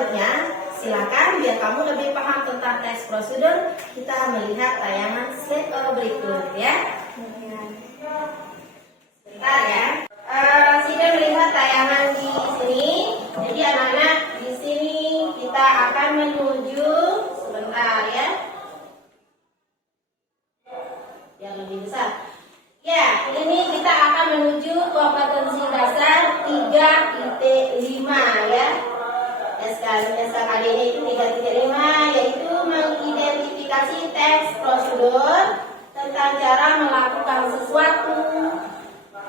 selanjutnya, silakan biar kamu lebih paham tentang teks prosedur, kita melihat tayangan slide berikut ya. Sebentar ya. Sudah melihat tayangan di sini. Jadi anak-anak di sini kita akan menuju sebentar ya. Yang lebih besar. Ya, ini kita akan menuju kompetensi dasar 3.5 ya. SKKD-nya itu 3.5, yaitu mengidentifikasi teks prosedur tentang cara melakukan sesuatu,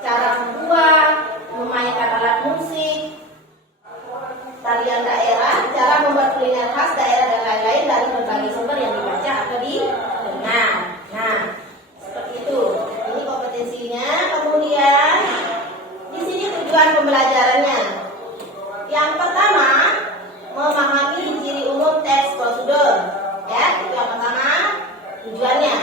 cara membuat, memainkan alat musik, tarian daerah, cara membuat kuliner khas daerah dan lain-lain dari berbagai sumber yang dibaca atau didengar. Nah, seperti itu. Ini kompetensinya. Kemudian di sini tujuan pembelajarannya. Yang pertama, memahami ciri umum teks prosedur. Ya, itu yang pertama tujuannya.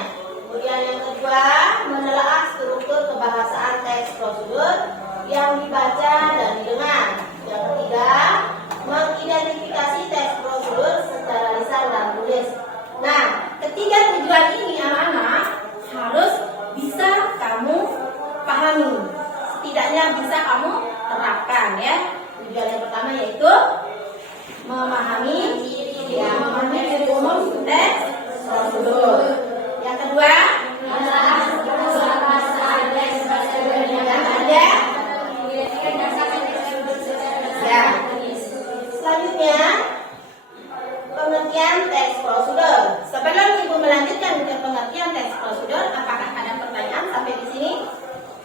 Kemudian yang kedua, menelaah struktur kebahasaan teks prosedur yang dibaca dan didengar. Yang ketiga, mengidentifikasi teks prosedur secara lisan dan tulis. Nah, ketiga tujuan ini anak-anak harus bisa kamu pahami. Setidaknya bisa kamu terapkan ya. Tujuan yang pertama yaitu memahami ciri umum teks prosedur. Yang kedua, menelaah struktur kebahasaan teks prosedur yang ada. Ya. Selanjutnya, pengertian teks prosedur. Sebelum Ibu melanjutkan ke pengertian teks prosedur, apakah ada pertanyaan sampai di sini?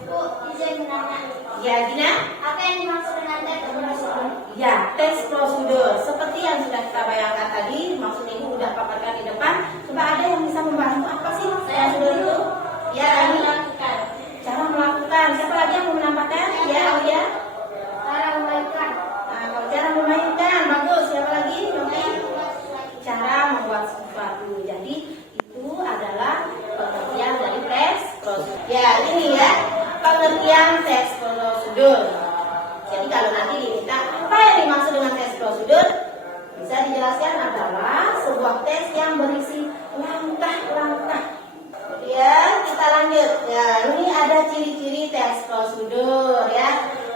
Bu, izin menanya. Ya, Gina. Apa yang dimaksud dengan teks prosedur? Ya, teks prosedur seperti yang sudah kita bayangkan tadi, maksud Ibu sudah paparkan di depan. Coba ada yang bisa membantu apa sih prosedur itu? Ya, ini Melakukan. cara melakukan. Siapa lagi yang mau menambahkan? Ya, Aulia. Cara memainkan. Nah, kalau cara memainkan, bagus. Siapa lagi? Nanti cara membuat sesuatu. Jadi itu adalah pengertian dari teks prosedur. Ya, ini ya pengertian teks prosedur. Jadi kalau nanti diminta apa yang dimaksud dengan teks prosedur, bisa dijelaskan adalah sebuah teks yang berisi langkah-langkah. Kemudian kita lanjut. Ya, ini ada ciri-ciri teks prosedur ya.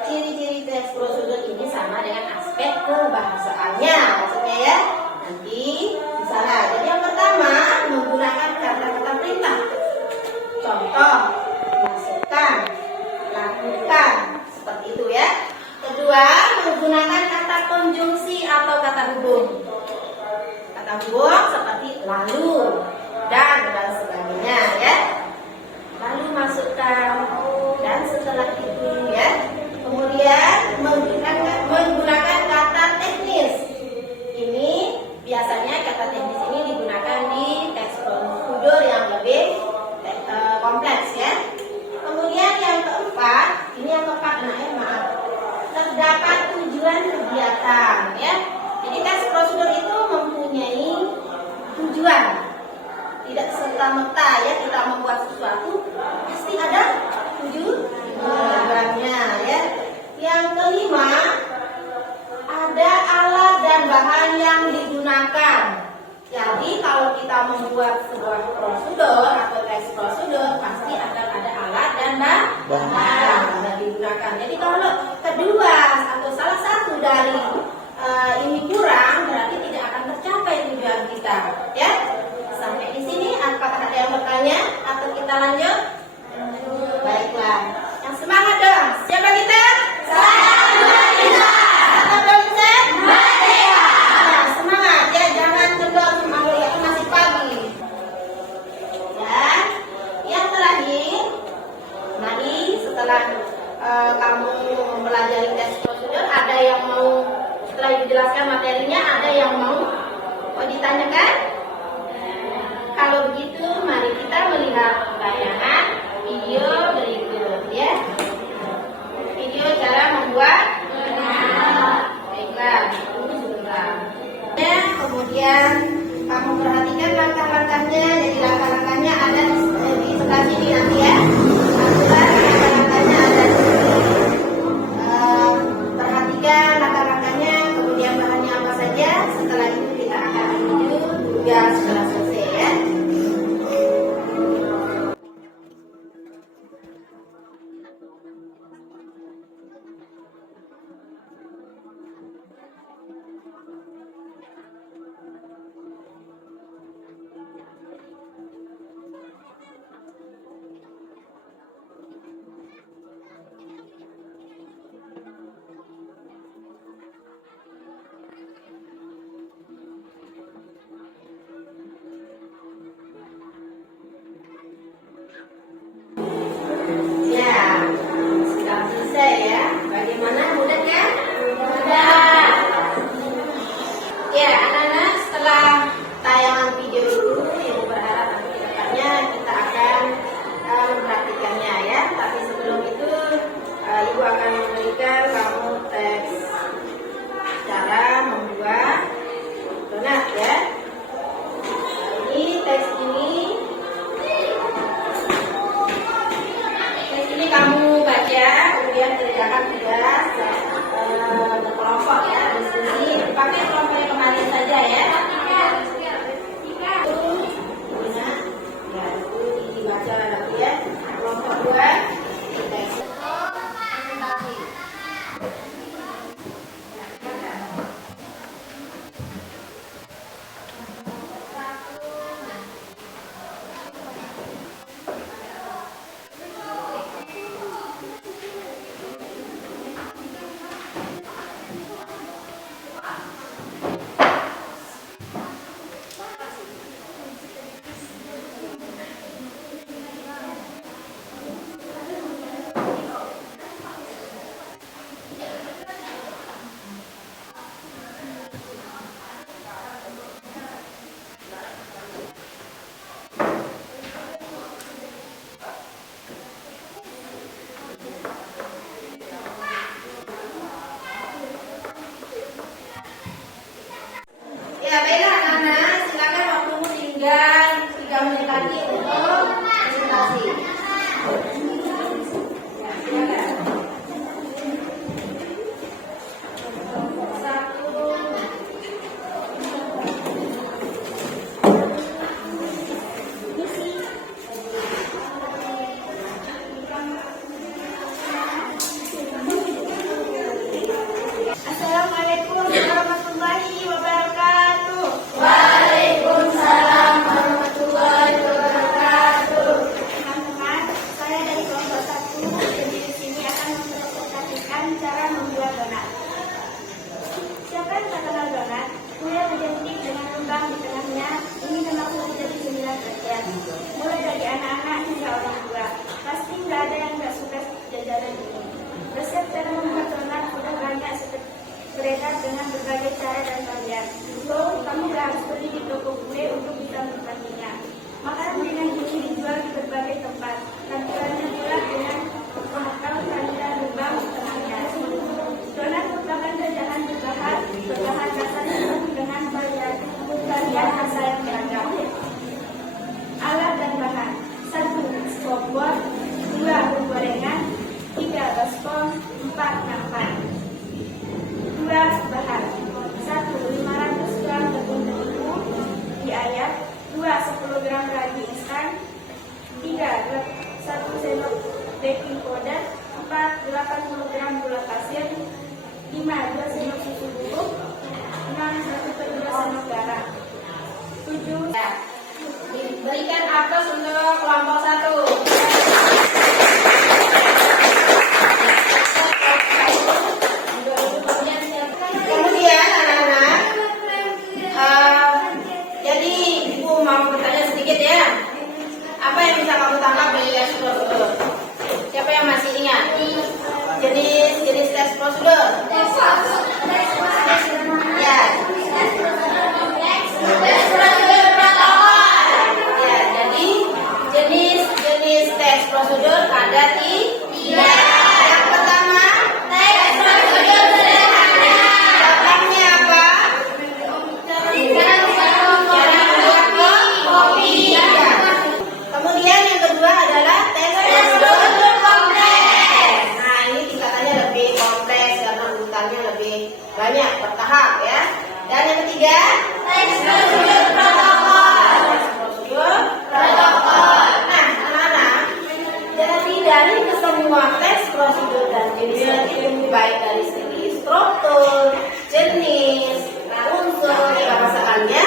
Ciri-ciri teks prosedur ini sama dengan aspek kebahasaannya, maksudnya ya. Nanti misalnya, jadi yang pertama menggunakan kata-kata perintah. Contoh, masukkan, lakukan, seperti itu ya. Kedua, menggunakan kata konjungsi atau kata hubung. Kata hubung seperti lalu, dan sebagainya ya. Lalu masukkan, dan setelah itu ya. Kemudian menggunakan kata teknis. Ini biasanya kata teknis ini digunakan di teks prosedur yang lebih kompleks ya. Kemudian yang keempat, ini yang keempat maaf. Terdapat tujuan kegiatan ya. Jadi teks prosedur itu mempunyai tujuan. Tidak serta-merta ya kita membuat sesuatu pasti ada tujuannya ya. Yang kelima, ada alat dan bahan yang digunakan. Jadi kalau kita membuat sebuah prosedur atau teks prosedur pasti akan ada alat dan bahan yang digunakan. Jadi kalau kedua atau salah satu dari ini kurang, berarti tidak akan tercapai tujuan kita ya. Sampai di sini apakah ada yang bertanya atau kita lanjut? Baiklah, yang semangat dong. Siapa kita? Kita. Nah, semangat ya, jangan kendor semangat ya, masih pagi. Dan yang terakhir, mari setelah kamu mempelajari teks prosedur, ada yang mau setelah dijelaskan materinya, ada yang mau ditanyakan? Kalau begitu, mari kita melihat tayangan video berikut ya. Video cara membuat. Baiklah, tunggu sebentar. Ya, kemudian kamu perhatikan langkah-langkahnya. Jadi langkah-langkahnya ada di sebelah sini nanti ya. Langkah-langkahnya ada di sini. Perhatikan langkah-langkahnya, kemudian bahannya apa saja. Ya, baiklah anak-anak, silakan waktumu tinggal 3 menit lagi untuk presentasi. Ya, silakan. 1. Assalamualaikum warahmatullahi wabarakatuh. Waalaikumsalam warahmatullahi wabarakatuh. Teman-teman, saya dari kelompok 1 jadi di sini akan mempresentasikan cara membuat donat. Siapa yang tak kenal donat? Kulit identik dengan lubang di tengahnya. Ini kenapa menjadi 9 bagian. Mulai dari anak-anak hingga orang tua. Pasti nggak ada yang nggak suka jajanan ini. Resep cara membuat donat sudah banyak beredar dengan berbagai cara dan varian. So, kamu nggak harus beli di toko kue untuk bisa menikmatinya. Makanan dengan ini dijual di berbagai tempat. Tampilannya pula dengan menakal kalian lubang di tengahnya. Donat merupakan jajanan berbahan dasar dengan varian rasa yang beragam. Alat dan bahan: 1. Stopwar, 2. Gorengan, 3. baskom, 4. nampan. 2. Bahan: 1. 500 gram tepung terigu diayak, 2. 10 gram ragi instan, 3. 1 sendok baking powder, 4. 80 gram gula pasir, 5. 2 sendok susu bubuk, 6. 1/2 sendok garam, 7. Ya. Berikan aplaus untuk kelompok 1. Kemudian anak-anak, jadi ibu mau bertanya sedikit ya. Apa yang bisa kamu tangkap dari tes prosedur? Siapa yang masih ingat jenis tes prosedur? Ya. Tes prosedur protokol. Ya, jadi jenis tes prosedur ada 3. Yang pertama, tes prosedur sederhana. Contohnya apa? Cara membuat kopi. Ya. Kemudian yang kedua adalah tes prosedur kompleks. Nah, ini tingkatannya lebih kompleks karena urutannya lebih banyak, bertahap ya. Dan yang ketiga, tes prosedur protokol. Tes prosedur protokol. Nah, anak-anak, jadi dari kesemua tes prosedur dan jenisnya itu baik dari segi struktur, jenis, unsur, perasaannya,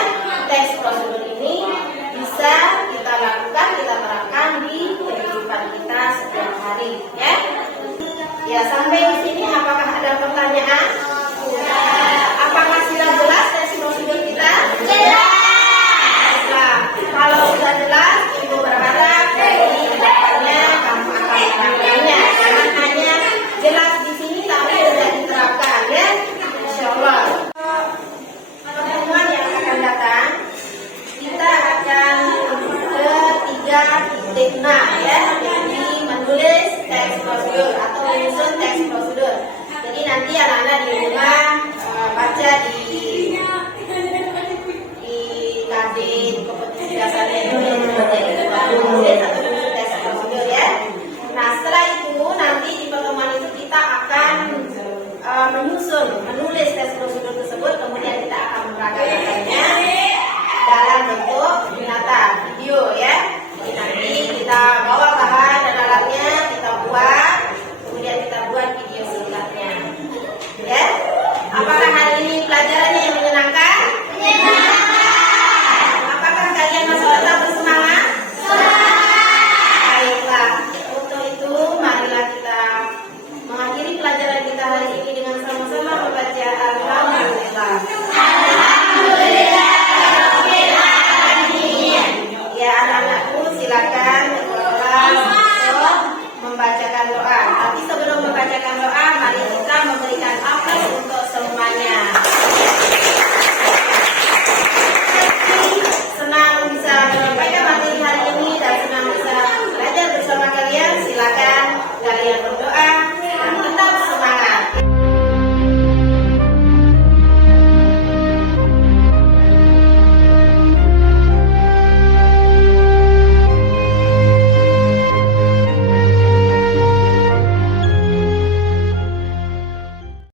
tes prosedur ini bisa kita lakukan, kita terapkan di kehidupan kita setiap hari, ya. Ya, sampai di sini apakah ada pertanyaan? Apakah sudah jelas tes prosedur kita? Jelas. Nah, kalau sudah jelas, ibu berharap dari kedepannya kamu akan melakukannya. Jangan hanya jelas di sini tapi tidak diterapkan, ya. Insya Allah. Pertemuan yang akan datang, kita akan ke 3.6 ya, jadi menulis teks prosedur atau menyusun teks prosedur. Jadi nanti anak-anak di rumah baca di KD di kompetisi dasar Indonesia menulis atau menyusun teks prosedur ya. Nah, setelah itu nanti di pertemuan itu kita akan menulis tes prosedur tersebut, kemudian kita akan memperagakannya dalam bentuk nyata video ya. Jadi nanti kita bawa bahan dan alatnya, kita buat, kemudian kita buat video singkatnya. Ya, apakah